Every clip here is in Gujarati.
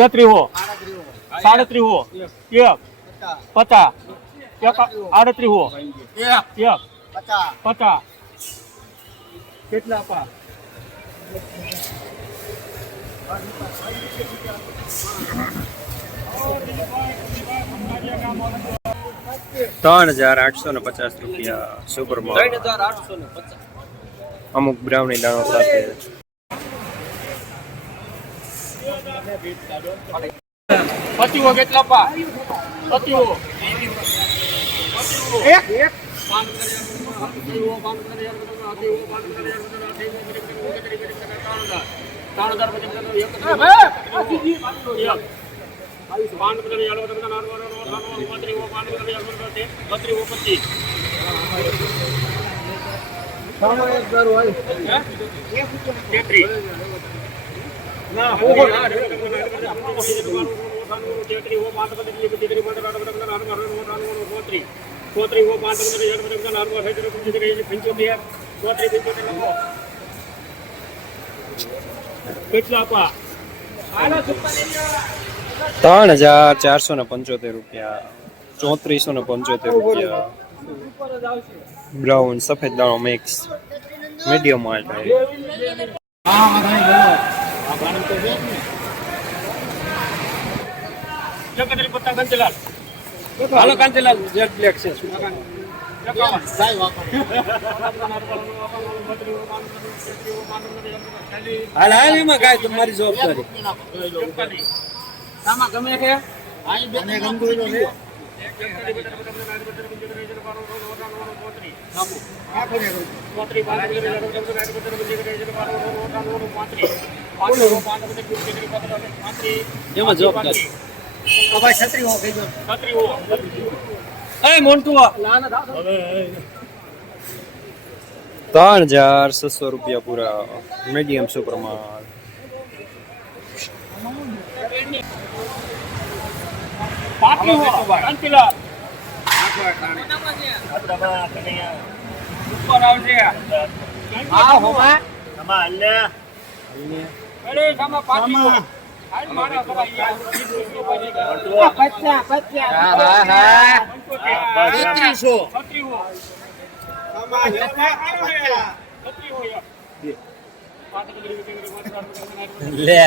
37 हो 50 38 हो 50 50 કેટલા આપા 3850 સુપરમાર્કેટ 3850 અમુક બ્રાઉનઈ દાણો સાથે પતિઓ કેટલા પા પતિઓ એક એક તેત્રીસ ಕೋತ್ರಿ ಓ ಪಾಂಡ ನಾಲ್ಕು ಐದು ರೂಪಾಯಿ ಪಂಚೋತಿ ಕೋತ್ರಿ ಪಂಚೋತಿ કેટલા પા ત્રણ હજાર ચારસો ને પંચોતેર રૂપિયા ચોત્રીસો ને પંચોતેર રૂપિયા બ્રાઉન સફેદ દાણો મિક્સ મીડિયમ માટે પાણી તો છે જગતરી પત્તા કાંતિલાલ હાલો કાંતિલાલ જેટ બ્લેક છે હાલ હાલ એમાં કાંઈ તમારી જવાબદારી આમાં ગમે છે અહીં બે ગમતું જેમાં જવાબ છત્રી હો છત્રી હો એ મોન્ટુ ત્રણ હજાર છસો રૂપિયા પૂરા મીડિયમ સુપ્રમાણ પાટલી ઉપર આવશે હા હોમા તમા અલ્લે અરે તમા પાછી બત્રીસો લે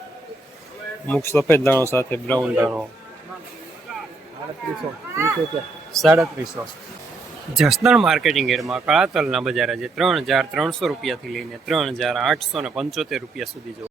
અમુક સફેદ દાણો સાથે બ્રાઉન દાણો સાડત્રીસો જસદણ માર્કેટિંગ એડમાં કાળા તલના બજાર આજે ત્રણ હજાર ત્રણસો રૂપિયાથી લઈને ત્રણ હજાર આઠસો ને પંચોતેર રૂપિયા સુધી જો